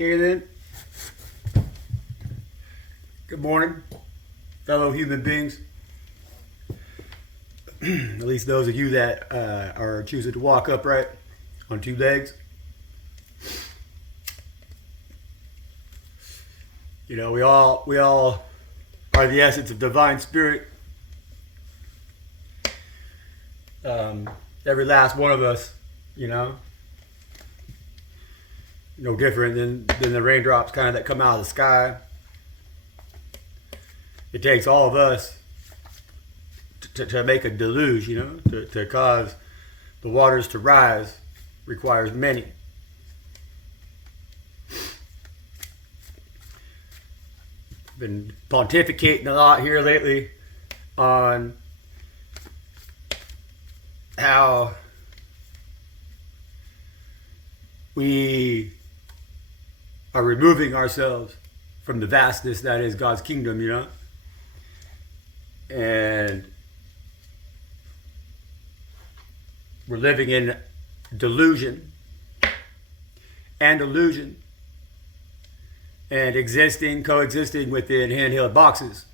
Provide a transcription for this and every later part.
Okay then. Good morning, fellow human beings. At least those of you that are choosing to walk upright on two legs. You know, we all are the essence of divine spirit. Every last one of us, you know, no different than the raindrops kind of that come out of the sky. It takes all of us to make a deluge, you know, to cause the waters to rise requires many. Been pontificating a lot here lately on how we are removing ourselves from the vastness that is God's kingdom, you know? And we're living in delusion and illusion and coexisting within handheld boxes.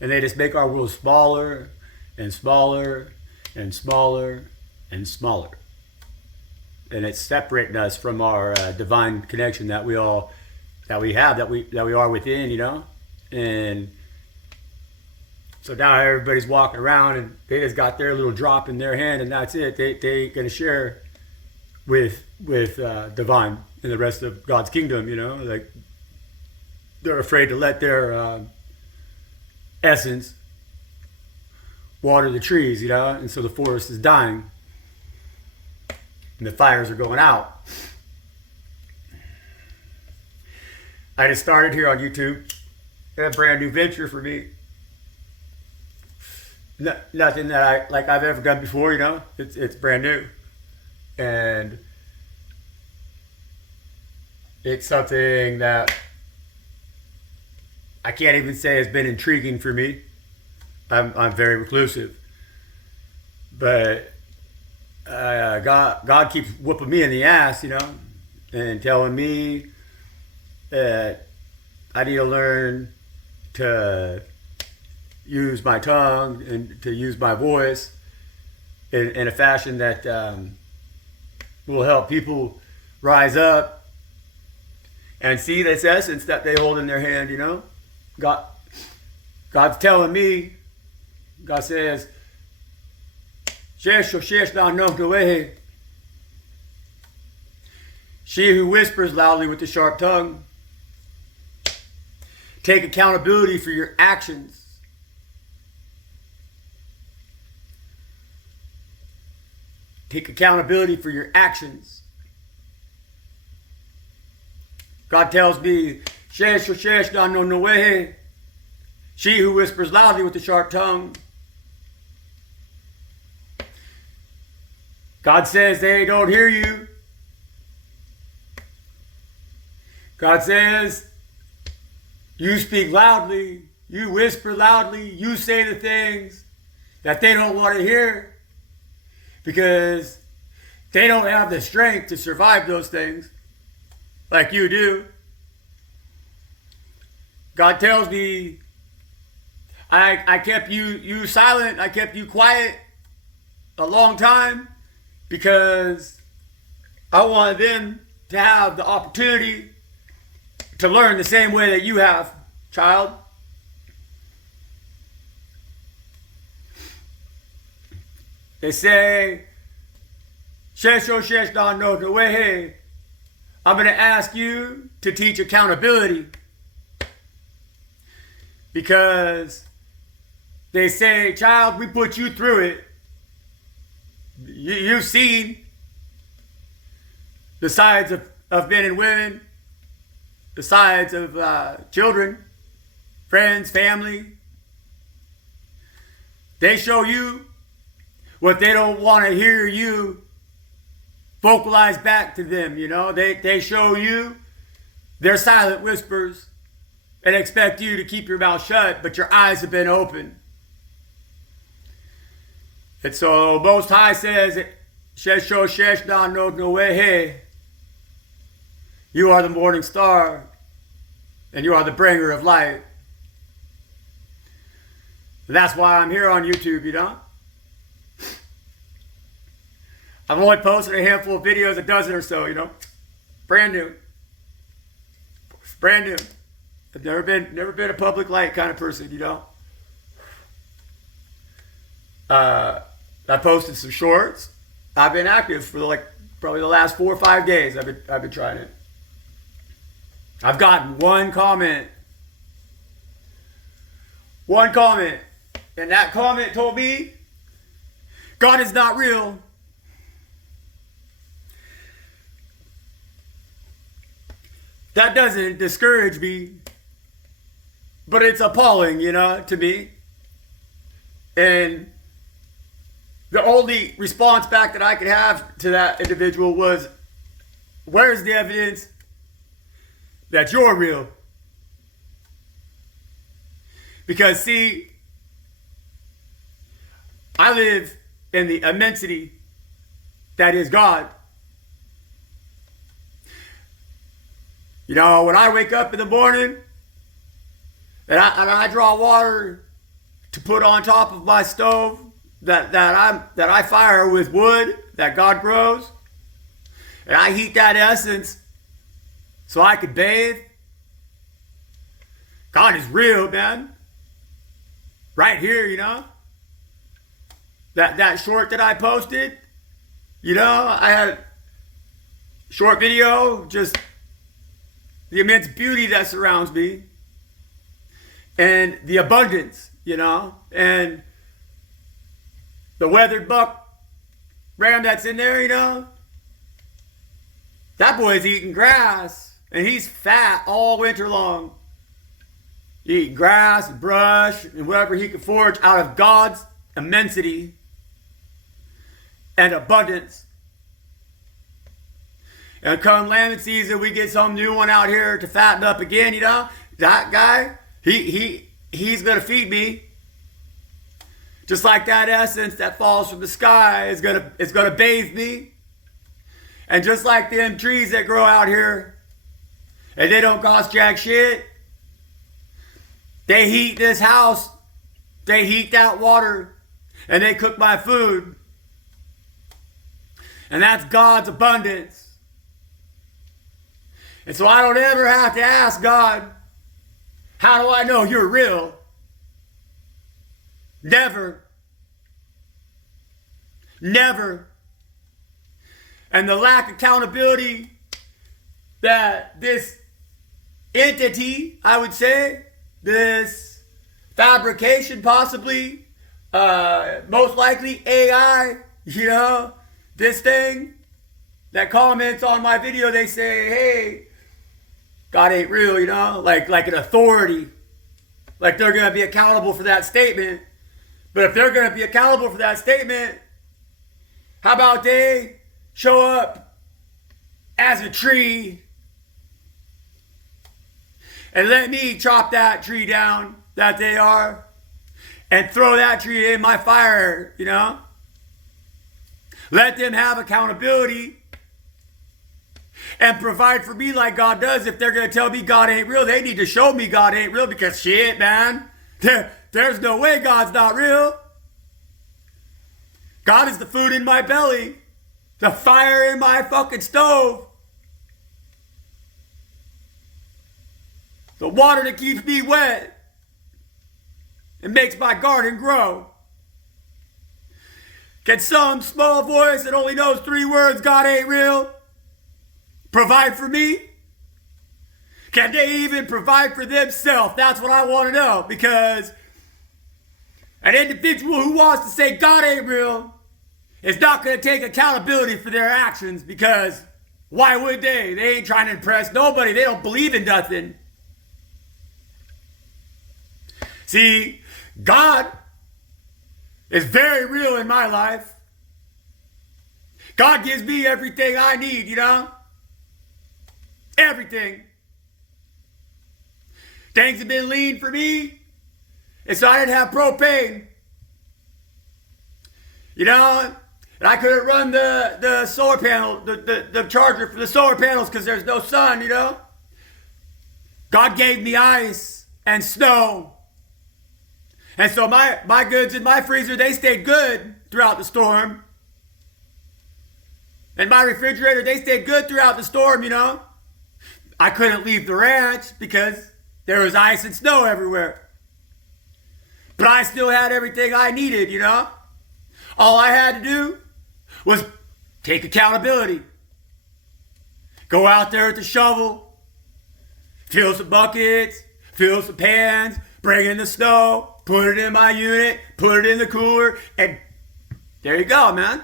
And they just make our world smaller and smaller and smaller and smaller. And it's separating us from our divine connection that we are within, you know? And so now everybody's walking around and they just got their little drop in their hand and that's it. They gonna share with divine and the rest of God's kingdom, you know? Like they're afraid to let their essence water the trees, you know? And so the forest is dying and the fires are going out. I just started here on YouTube. A brand new venture for me. Nothing that I've ever done before, you know. It's brand new, and it's something that I can't even say has been intriguing for me. I'm very reclusive, but God keeps whooping me in the ass, you know, and telling me that I need to learn to use my tongue and to use my voice in a fashion that will help people rise up and see this essence that they hold in their hand, you know? God's telling me, God says, she who whispers loudly with the sharp tongue, take accountability for your actions. Take accountability for your actions. God tells me, she who whispers loudly with the sharp tongue. God says they don't hear you. God says you speak loudly, you whisper loudly, you say the things that they don't want to hear because they don't have the strength to survive those things like you do. God tells me, I kept you silent, I kept you quiet a long time because I wanted them to have the opportunity to learn the same way that you have, child. They say, I'm going to ask you to teach accountability because they say, child, we put you through it. You've seen the sides of men and women, the sides of children, friends, family. They show you what they don't want to hear you vocalize back to them, you know. They show you their silent whispers and expect you to keep your mouth shut, but your eyes have been open. And so Most High says, You are the morning star, and you are the bringer of light. And that's why I'm here on YouTube, you know? I've only posted a handful of videos, a dozen or so, you know? Brand new. Brand new. I've never been a public light kind of person, you know? I posted some shorts. I've been active for probably the last 4 or 5 days. I've been trying it. I've gotten one comment. One comment. And that comment told me God is not real. That doesn't discourage me, but it's appalling, you know, to me. And the only response back that I could have to that individual was, where's the evidence that you're real? Because, see, I live in the immensity that is God. You know, when I wake up in the morning and I draw water to put on top of my stove that I fire with wood that God grows, and I heat that essence so I could bathe, God is real, man. Right here, you know. That short that I posted, you know, I had a short video, just the immense beauty that surrounds me and the abundance, you know, and the weathered buck ram that's in there, you know, that boy's eating grass and he's fat all winter long. Eating grass and brush and whatever he can forage out of God's immensity and abundance. And come lambing season, we get some new one out here to fatten up again, you know. That guy, he's going to feed me. Just like that essence that falls from the sky is gonna bathe me. And just like them trees that grow out here, and they don't cost jack shit, they heat this house, they heat that water, and they cook my food. And that's God's abundance. And so I don't ever have to ask God, how do I know you're real? Never. Never. And the lack of accountability that this entity, I would say, this fabrication possibly, most likely AI, you know, this thing that comments on my video, they say, hey, God ain't real, you know, like an authority. Like they're going to be accountable for that statement. But if they're going to be accountable for that statement, how about they show up as a tree and let me chop that tree down that they are and throw that tree in my fire, you know? Let them have accountability and provide for me like God does. If they're going to tell me God ain't real, they need to show me God ain't real, because shit, man, there's no way God's not real. God is the food in my belly, the fire in my fucking stove, the water that keeps me wet and makes my garden grow. Can some small voice that only knows 3 words, God ain't real, provide for me? Can they even provide for themselves? That's what I want to know, because an individual who wants to say God ain't real is not going to take accountability for their actions, because why would they? They ain't trying to impress nobody. They don't believe in nothing. See, God is very real in my life. God gives me everything I need, you know? Everything. Things have been lean for me, and so I didn't have propane. You know, And I couldn't run the solar panel, the charger for the solar panels because there's no sun, you know? God gave me ice and snow. And so my goods in my freezer, they stayed good throughout the storm. And my refrigerator, they stayed good throughout the storm, you know? I couldn't leave the ranch because there was ice and snow everywhere. But I still had everything I needed, you know? All I had to do was take accountability. Go out there with the shovel, fill some buckets, fill some pans, bring in the snow, put it in my unit, put it in the cooler, and there you go, man.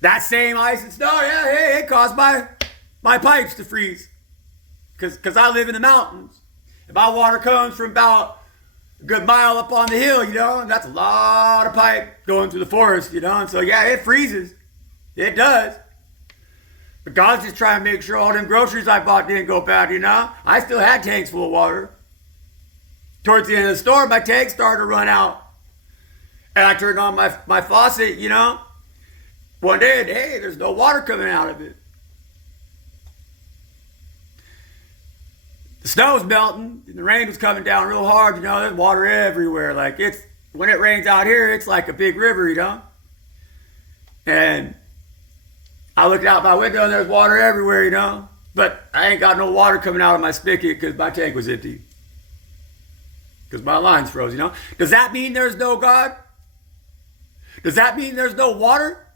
That same ice and snow, yeah, hey, it caused my pipes to freeze. Because I live in the mountains. And my water comes from about a good mile up on the hill, you know, and that's a lot of pipe going through the forest, you know, and so yeah, it freezes. It does. But God's just trying to make sure all them groceries I bought didn't go bad, you know. I still had tanks full of water. Towards the end of the storm, my tank started to run out. And I turned on my faucet, you know. One day, hey, there's no water coming out of it. The snow's melting, and the rain was coming down real hard, you know, there's water everywhere. Like when it rains out here, it's like a big river, you know. And I looked out my window and there's water everywhere, you know. But I ain't got no water coming out of my spigot because my tank was empty. Because my lines froze, you know. Does that mean there's no God? Does that mean there's no water?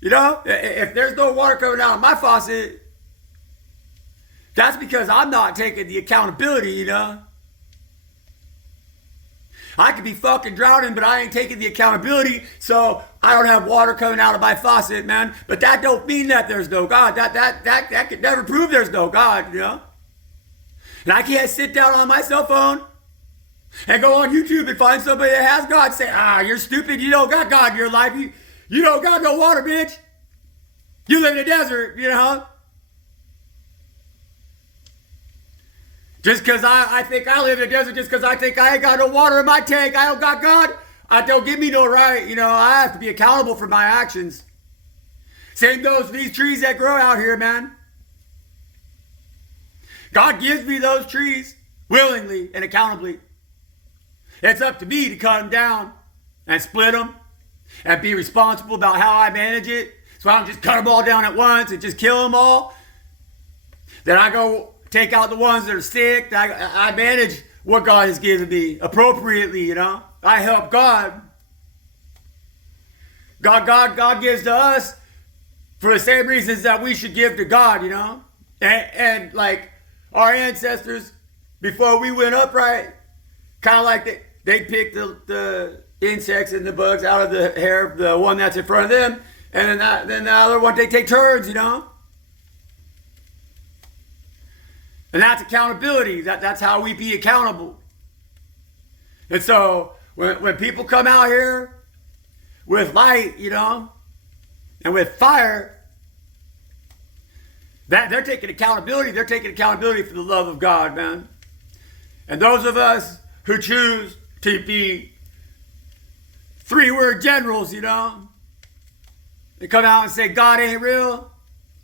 You know, if there's no water coming out of my faucet, that's because I'm not taking the accountability, you know. I could be fucking drowning, but I ain't taking the accountability, so I don't have water coming out of my faucet, man. But that don't mean that there's no God. That could never prove there's no God, you know. And I can't sit down on my cell phone and go on YouTube and find somebody that has God, say, you're stupid, you don't got God in your life. You don't got no water, bitch. You live in the desert, you know. Just because I think I live in the desert, just because I think I ain't got no water in my tank, I don't got God, don't give me no right, you know. I have to be accountable for my actions. Same goes for these trees that grow out here, man. God gives me those trees willingly and accountably. It's up to me to cut them down and split them and be responsible about how I manage it. So I don't just cut them all down at once and just kill them all. Then I go take out the ones that are sick. I manage what God has given me appropriately, you know. I help God. God gives to us for the same reasons that we should give to God, you know. And like our ancestors, before we went upright, kind of like they picked the insects and the bugs out of the hair of the one that's in front of them, and then the other one, they take turns, you know. And that's accountability. That's how we be accountable. And so when people come out here with light, you know, and with fire, that they're taking accountability. They're taking accountability for the love of God, man. And those of us who choose to be 3-word generals, you know, they come out and say God ain't real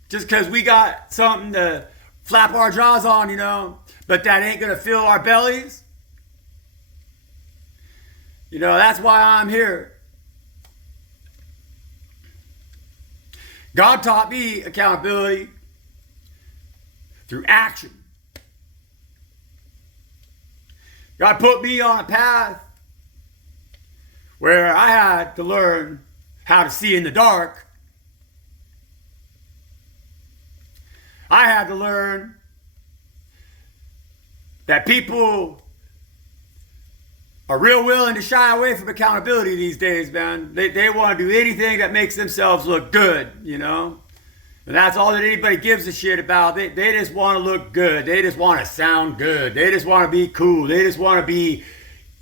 just because we got something to flap our jaws on, you know, but that ain't going to fill our bellies. You know, that's why I'm here. God taught me accountability through action. God put me on a path where I had to learn how to see in the dark. I had to learn that people are real willing to shy away from accountability these days, man. They want to do anything that makes themselves look good, you know? And that's all that anybody gives a shit about. They just want to look good. They just want to sound good. They just want to be cool. They just want to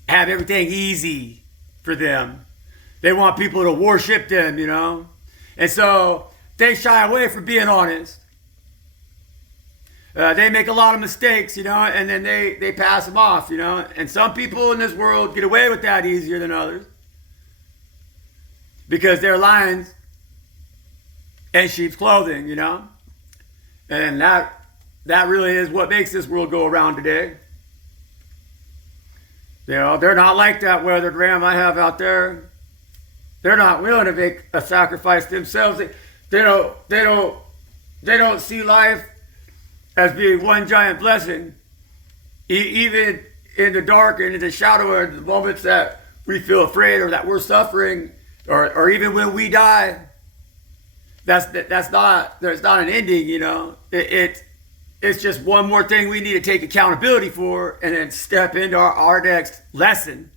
have everything easy for them. They want people to worship them, you know? And so they shy away from being honest. They make a lot of mistakes, you know, and then they pass them off, you know. And some people in this world get away with that easier than others. because they're lions in sheep's clothing, you know? And that really is what makes this world go around today. You know, they're not like that weathered ram I have out there. They're not willing to make a sacrifice themselves. They don't see life as being one giant blessing. Even in the dark and in the shadow, or the moments that we feel afraid or that we're suffering, or even when we die, there's not an ending, you know. It's just one more thing we need to take accountability for, and then step into our next lesson.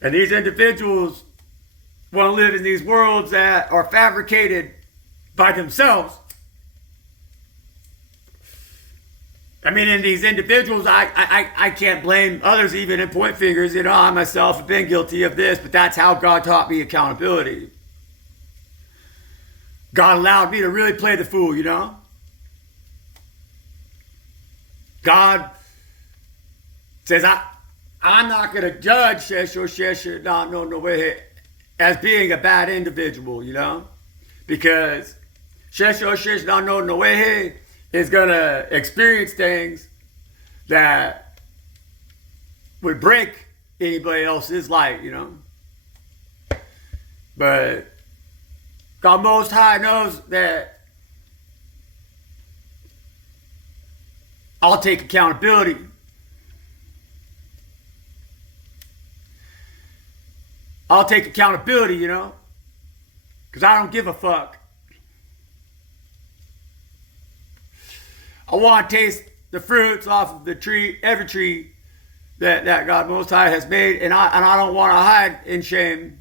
And these individuals want to live in these worlds that are fabricated by themselves. I mean, in these individuals, I can't blame others even and point fingers. You know, I myself have been guilty of this, but that's how God taught me accountability. God allowed me to really play the fool, you know? God says, I'm not going to judge Shesho no way as being a bad individual, you know? Because Shesho no way is going to experience things that would break anybody else's light, you know? But God Most High knows that I'll take accountability. I'll take accountability, you know, because I don't give a fuck. I want to taste the fruits off of the tree, every tree that God Most High has made, and I don't want to hide in shame.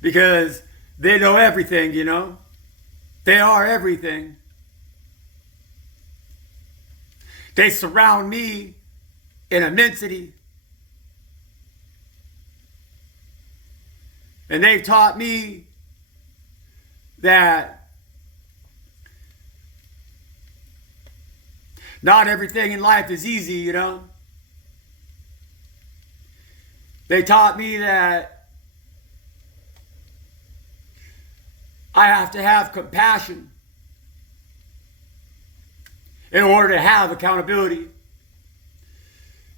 Because they know everything, you know. They are everything. They surround me in immensity. And they've taught me that not everything in life is easy, you know. They taught me that I have to have compassion in order to have accountability.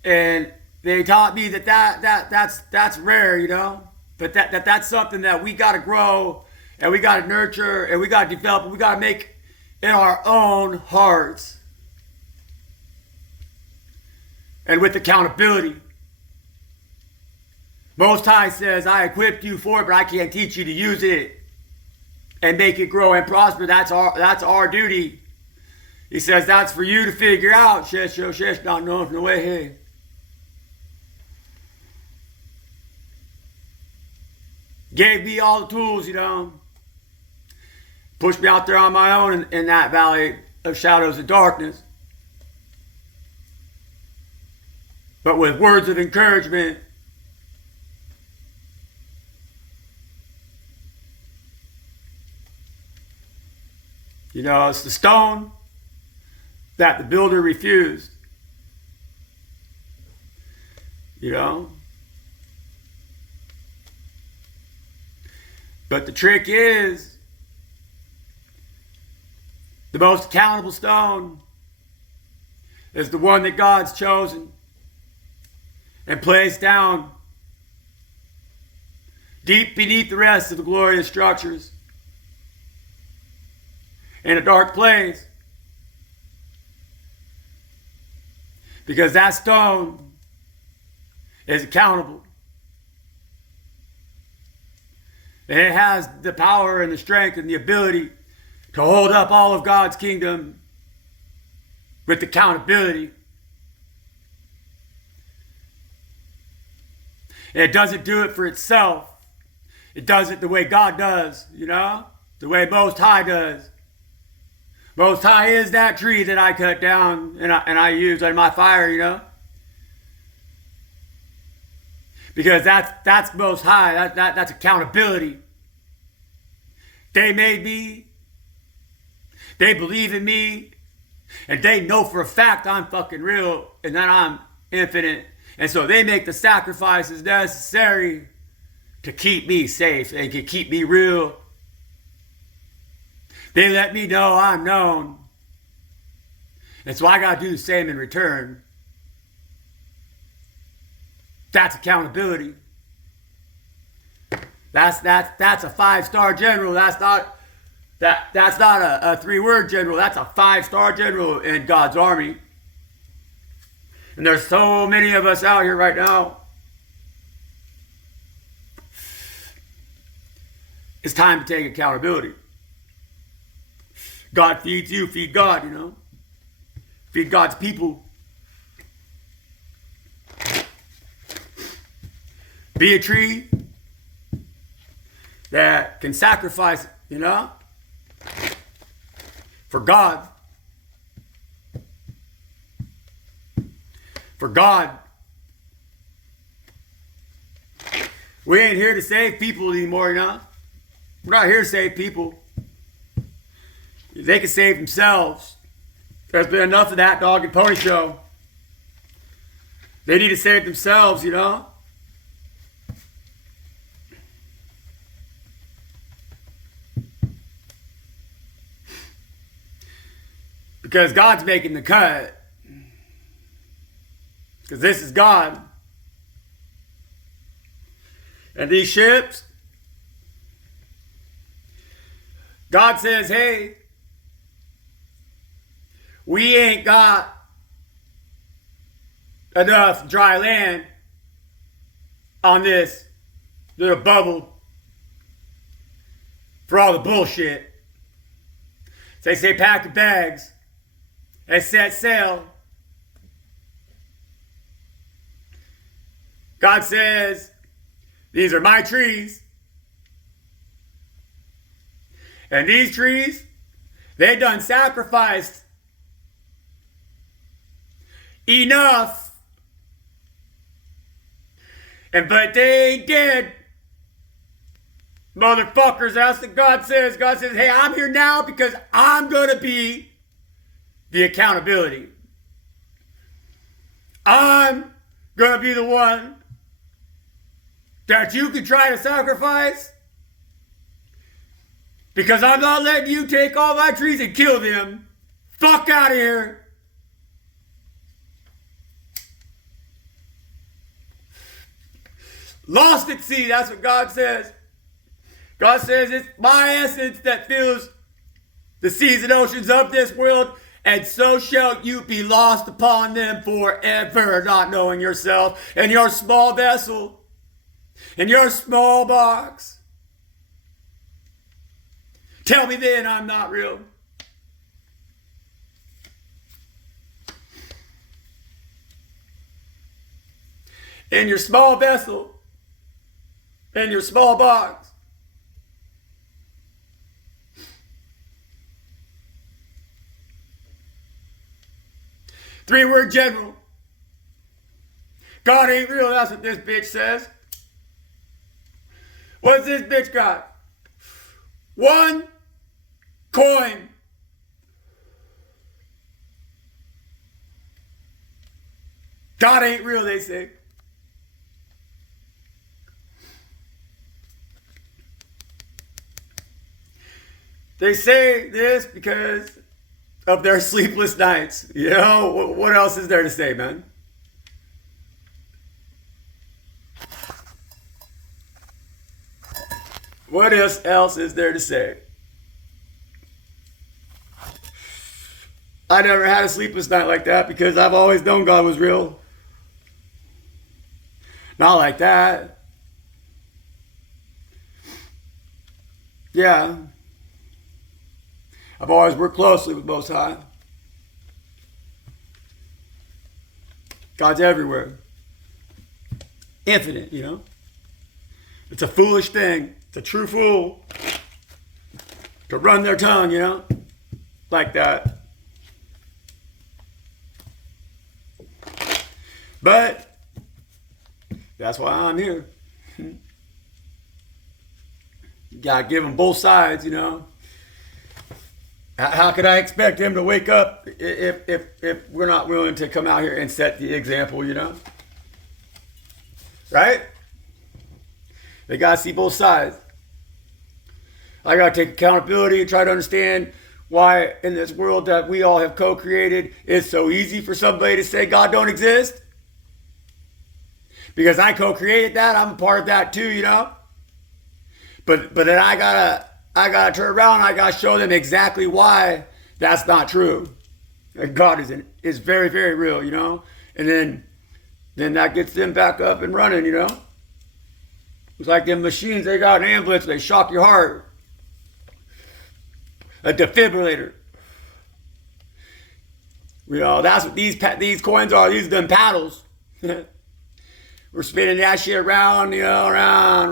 And they taught me that's rare, you know. But that's something that we got to grow, and we got to nurture, and we got to develop, and we got to make in our own hearts. And with accountability. Most High says, I equipped you for it, but I can't teach you to use it and make it grow and prosper. That's our duty. He says that's for you to figure out. Shesh, not knowing the way. Hey. Gave me all the tools, you know. Pushed me out there on my own in that valley of shadows and darkness. But with words of encouragement. You know, it's the stone that the builder refused. You know? But the trick is, the most accountable stone is the one that God's chosen and placed down deep beneath the rest of the glorious structures in a dark place. Because that stone is accountable. And it has the power and the strength and the ability to hold up all of God's kingdom with accountability. And it doesn't do it for itself. It does it the way God does, you know? The way Most High does. Most High is that tree that I cut down and I use in my fire, you know? Because that's Most High. That's accountability. They made me. They believe in me. And they know for a fact I'm fucking real and that I'm infinite And so they make the sacrifices necessary to keep me safe and to keep me real. They let me know I'm known. And so I got to do the same in return. That's accountability. That's a 5-star general. That's not a 3-word general. That's a 5-star general in God's army. And there's so many of us out here right now. It's time to take accountability. God feeds you, feed God, you know. Feed God's people. Be a tree that can sacrifice, you know, for God. For God. We ain't here to save people anymore, you know. We're not here to save people. They can save themselves. There's been enough of that dog and pony show. They need to save themselves, you know. Because God's making the cut. Because this is God. And these ships, God says, hey, we ain't got enough dry land on this little bubble for all the bullshit. So they say pack your bags and set sail. God says, these are my trees. And these trees, they done sacrificed enough. But they did. Motherfuckers, that's what God says. God says, hey, I'm here now because I'm going to be the accountability. I'm going to be the one that you can try to sacrifice because I'm not letting you take all my trees and kill them. Fuck out of here. Lost at sea, that's what God says. God says it's my essence that fills the seas and oceans of this world, and so shall you be lost upon them forever, not knowing yourself and your small vessel and your small box. Tell me then I'm not real. In your small vessel, in your small box. Three-word general. God ain't real, that's what this bitch says. What's this bitch got? 1 coin. God ain't real, they say. They say this because of their sleepless nights. You know, what else is there to say, man? What else is there to say? I never had a sleepless night like that because I've always known God was real. Not like that. Yeah. I've always worked closely with Most High. God's everywhere. Infinite, you know. It's a foolish thing. It's a true fool to run their tongue, you know, like that. But that's why I'm here. You gotta give them both sides, you know. How could I expect him to wake up if we're not willing to come out here and set the example, you know? right? They got to see both sides. I got to take accountability and try to understand why in this world that we all have co-created, it's so easy for somebody to say God don't exist. Because I co-created that, I'm a part of that too, you know. But then I gotta turn around and I gotta show them exactly why that's not true. God is very, very real, you know. And then that gets them back up and running, you know. It's like them machines, they got an ambulance, they shock your heart. A defibrillator. You know, that's what these coins are. These are them paddles. We're spinning that shit around, you know, round.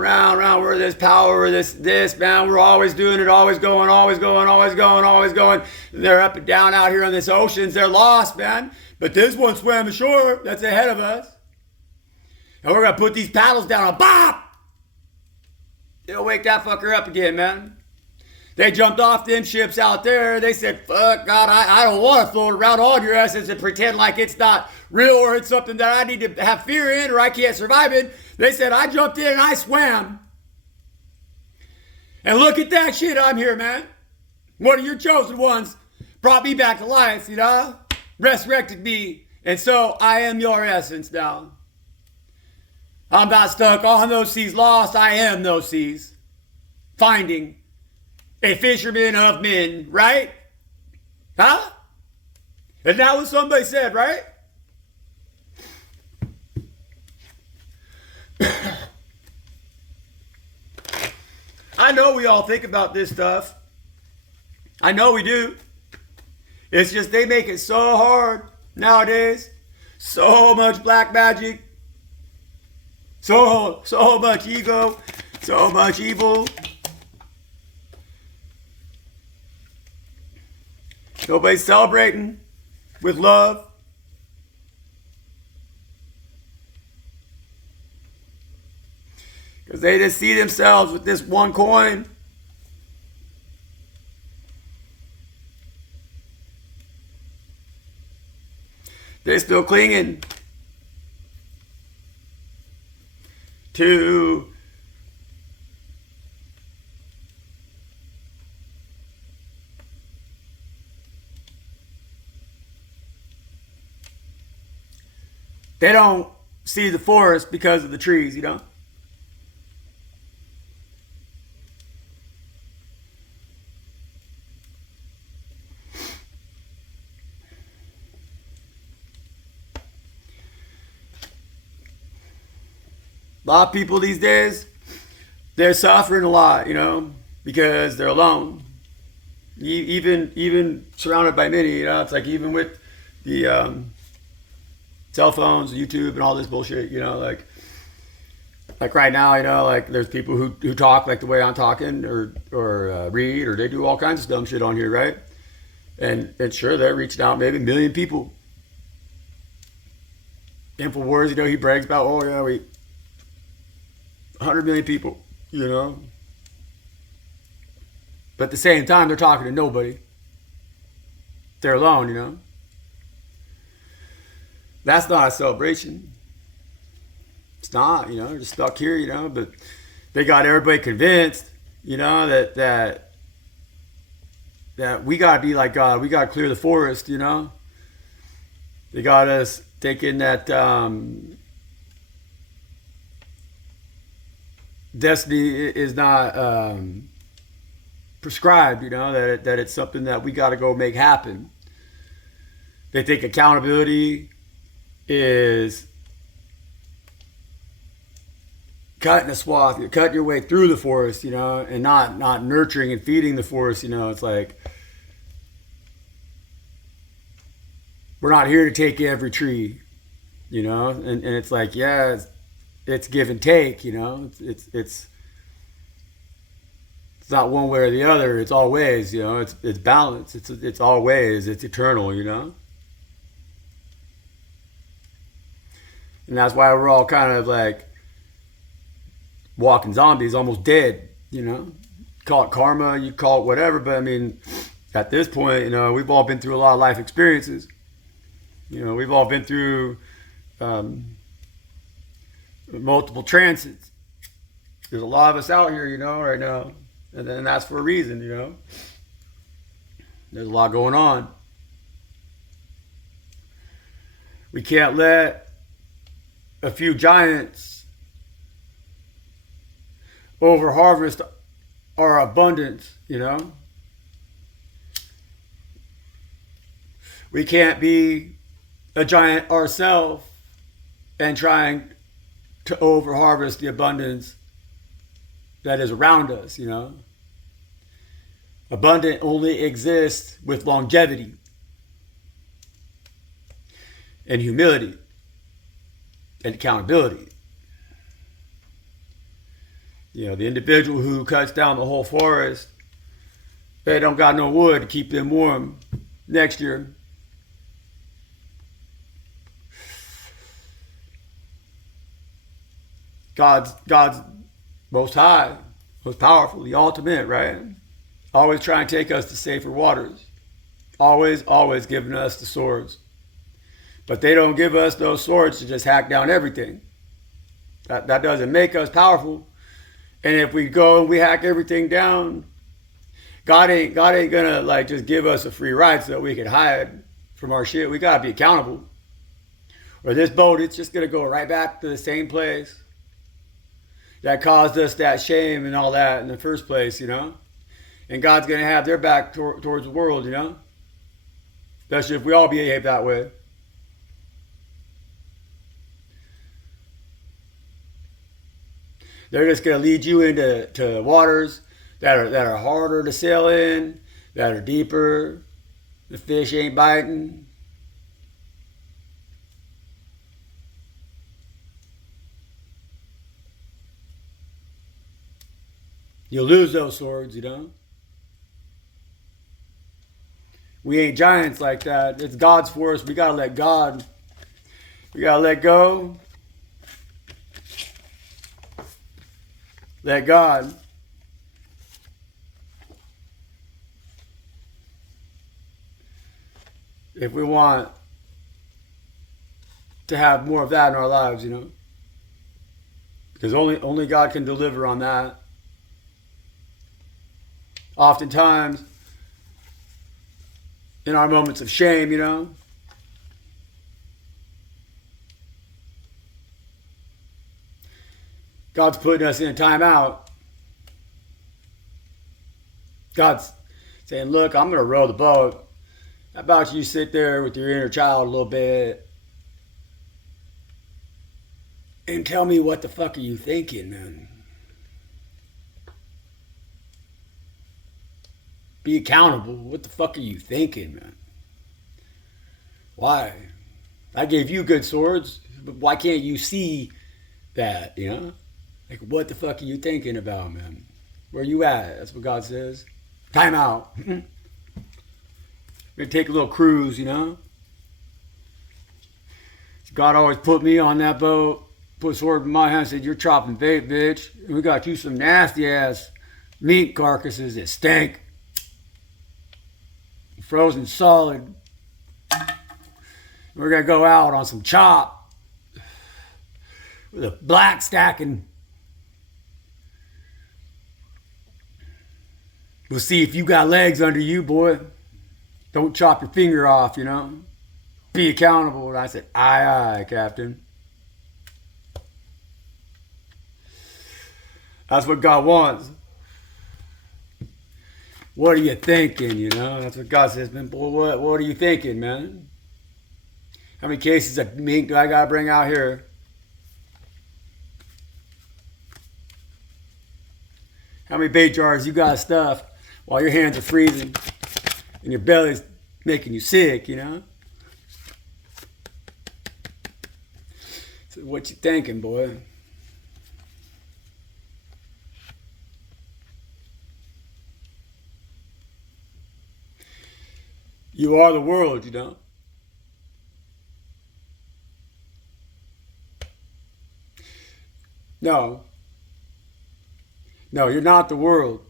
We're this power, we're this, man. We're always doing it, always going. They're up and down out here on this oceans. They're lost, man. But this one swam ashore. That's ahead of us. And we're going to put these paddles down and bop! It'll wake that fucker up again, man. They jumped off them ships out there. They said, fuck, God, I don't want to float around on your essence and pretend like it's not real or it's something that I need to have fear in or I can't survive in. They said, I jumped in and I swam. And look at that shit, I'm here, man. One of your chosen ones brought me back to life, you know? Resurrected me. And so I am your essence now. I'm not stuck on those seas lost. I am those seas. Finding a fisherman of men, right? Huh? Isn't that what somebody said, right? I know we all think about this stuff. I know we do. It's just they make it so hard nowadays. So much black magic. So much ego. So much evil. Nobody's celebrating with love. Because they just see themselves with this one coin. They're still clinging to they don't see the forest because of the trees, you know? A lot of people these days, they're suffering a lot, you know, because they're alone. Even surrounded by many, you know, it's like even with the cell phones, YouTube, and all this bullshit, you know, like right now, you know, like there's people who talk like the way I'm talking, or read, or they do all kinds of dumb shit on here, right? And sure, they're reaching out maybe 1 million people. InfoWars, you know, he brags about, oh yeah, 100 million people, you know. But at the same time, they're talking to nobody. They're alone, you know. That's not a celebration. It's not, you know, they're just stuck here, you know. But they got everybody convinced, you know, that we gotta be like God. We gotta clear the forest, you know. They got us thinking that destiny is not prescribed, you know, that it's something that we got to go make happen. They think accountability is cutting a swath, you're cutting your way through the forest, you know, and not nurturing and feeding the forest, you know. It's like, we're not here to take every tree, you know, and it's like, yeah, it's give and take, you know. It's not one way or the other. It's always, you know. It's balance. It's always. It's eternal, you know. And that's why we're all kind of like walking zombies, almost dead, you know. Call it karma, you call it whatever, but I mean, at this point, you know, we've all been through a lot of life experiences. You know, we've all been through multiple transits. There's a lot of us out here, right now. And then that's for a reason. There's a lot going on. We can't let a few giants over harvest our abundance, We can't be a giant ourselves and trying to over harvest the abundance that is around us, Abundant only exists with longevity and humility and accountability. The individual who cuts down the whole forest, they don't got no wood to keep them warm next year. God's most high, most powerful, the ultimate, right? Always trying to take us to safer waters. Always giving us the swords. But they don't give us those swords to just hack down everything. That doesn't make us powerful. And if we go and we hack everything down, God ain't gonna just give us a free ride so that we can hide from our shit. We gotta be accountable. Or this boat, it's just gonna go right back to the same place that caused us that shame and all that in the first place, And God's gonna have their back towards the world, Especially if we all behave that way. They're just going to lead you into waters that are harder to sail in, that are deeper. The fish ain't biting. You'll lose those swords, We ain't giants like that. It's God's for us. We got to let God. We got to let go. Let God. If we want to have more of that in our lives, Because only God can deliver on that. Oftentimes, in our moments of shame, God's putting us in a timeout. God's saying, look, I'm going to row the boat. How about you sit there with your inner child a little bit and tell me what the fuck are you thinking, man? Be accountable. What the fuck are you thinking, man? Why? I gave you good swords, but why can't you see that, Like, what the fuck are you thinking about, man? Where you at? That's what God says. Time out. We're going to take a little cruise, God always put me on that boat, put a sword in my hand and said, you're chopping bait, bitch. And we got you some nasty ass meat carcasses that stink. Frozen solid. We're going to go out on some chop with a black stacking. We'll see if you got legs under you, boy. Don't chop your finger off, Be accountable. And I said, aye, Captain. That's what God wants. What are you thinking, That's what God says, man. Boy, what are you thinking, man? How many cases of meat do I got to bring out here? How many bait jars you got stuffed while your hands are freezing and your belly's making you sick, So what you thinking, boy? You are the world, No, you're not the world.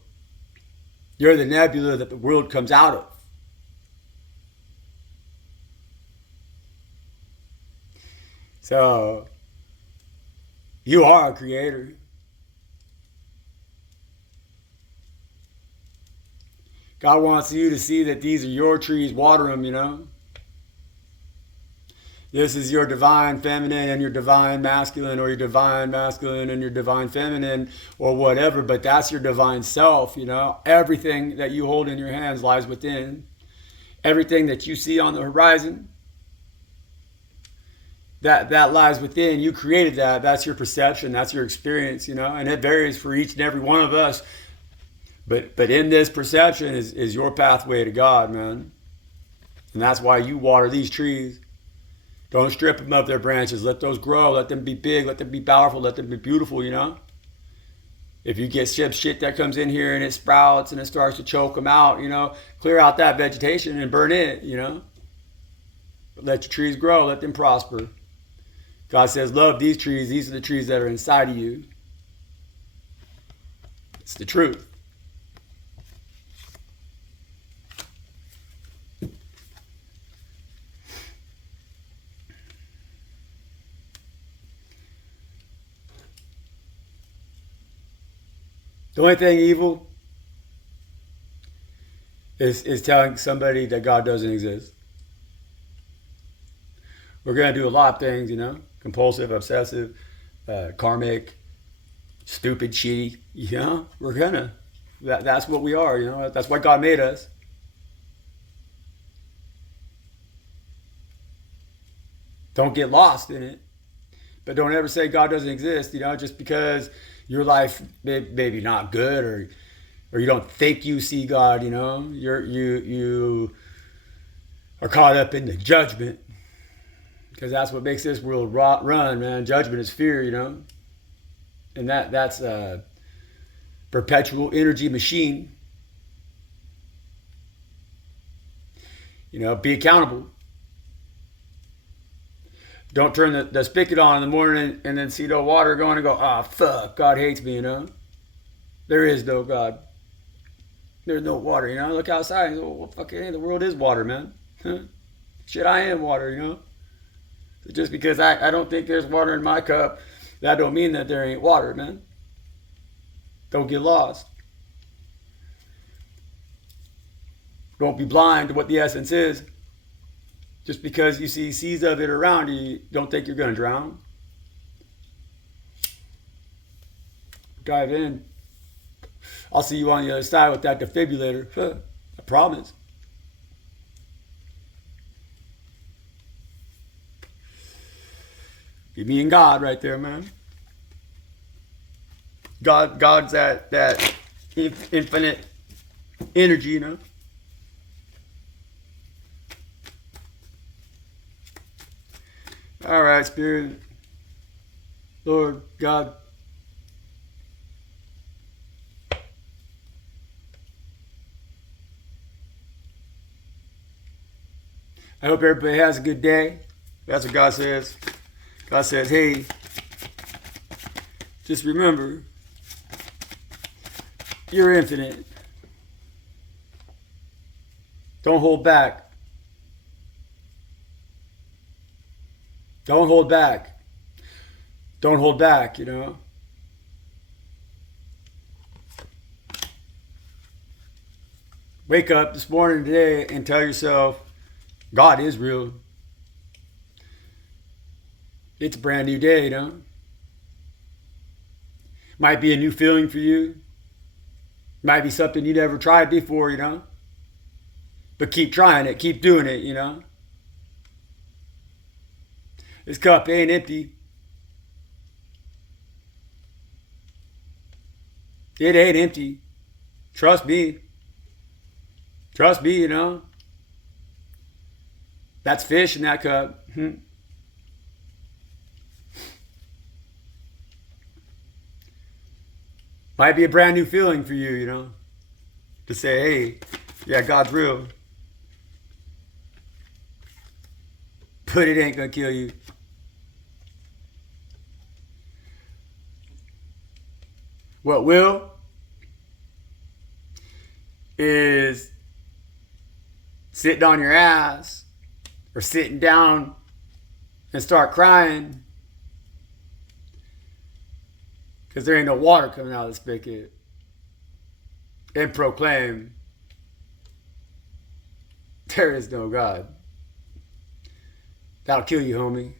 You're the nebula that the world comes out of. So, You are a creator. God wants you to see that these are your trees. Water them, you know. This is your divine feminine and your divine masculine, or your divine masculine and your divine feminine, or whatever. But that's your divine self, you know. Everything that you hold in your hands lies within. Everything that you see on the horizon, that lies within. You created that. That's your perception. That's your experience, you know. And it varies for each and every one of us. But in this perception is your pathway to God, man. And that's why you water these trees. Don't strip them of their branches. Let those grow. Let them be big. Let them be powerful. Let them be beautiful, you know. If you get shit that comes in here and it sprouts and it starts to choke them out, you know, clear out that vegetation and burn it, you know. But let your trees grow. Let them prosper. God says, love these trees. These are the trees that are inside of you. It's the truth. The only thing evil is telling somebody that God doesn't exist. We're going to do a lot of things, you know, compulsive, obsessive, karmic, stupid, shitty, you know, we're going to. That's what we are, you know, that's why God made us. Don't get lost in it. But don't ever say God doesn't exist, you know, just because your life maybe not good, or you don't think you see God, you know. You are caught up in the judgment, because that's what makes this world run, man. Judgment is fear, you know. And that's a perpetual energy machine. You know, be accountable. Don't turn the spigot on in the morning and then see no water going and go, ah, fuck, God hates me, you know. There is no God. There's no water, you know. Look outside and go, well, fucking, the world is water, man. Shit, I am water, you know. So just because I don't think there's water in my cup, that don't mean that there ain't water, man. Don't get lost. Don't be blind to what the essence is. Just because you see seeds of it around you, don't think you're going to drown. Dive in. I'll see you on the other side with that defibrillator. I promise. You mean God right there, man. God's that infinite energy, you know. All right, Spirit, Lord, God. I hope everybody has a good day. That's what God says. God says, hey, just remember, you're infinite. Don't hold back. Don't hold back. Don't hold back, you know. Wake up this morning today and tell yourself, God is real. It's a brand new day, you know. Might be a new feeling for you. Might be something you never tried before, you know. But keep trying it. Keep doing it, you know. This cup ain't empty. It ain't empty. Trust me. Trust me, you know. That's fish in that cup. Might be a brand new feeling for you, you know. To say, hey, yeah, God's real. But it ain't gonna kill you. What will is sitting on your ass or sitting down and start crying because there ain't no water coming out of the spigot, and proclaim there is no God. That'll kill you, homie.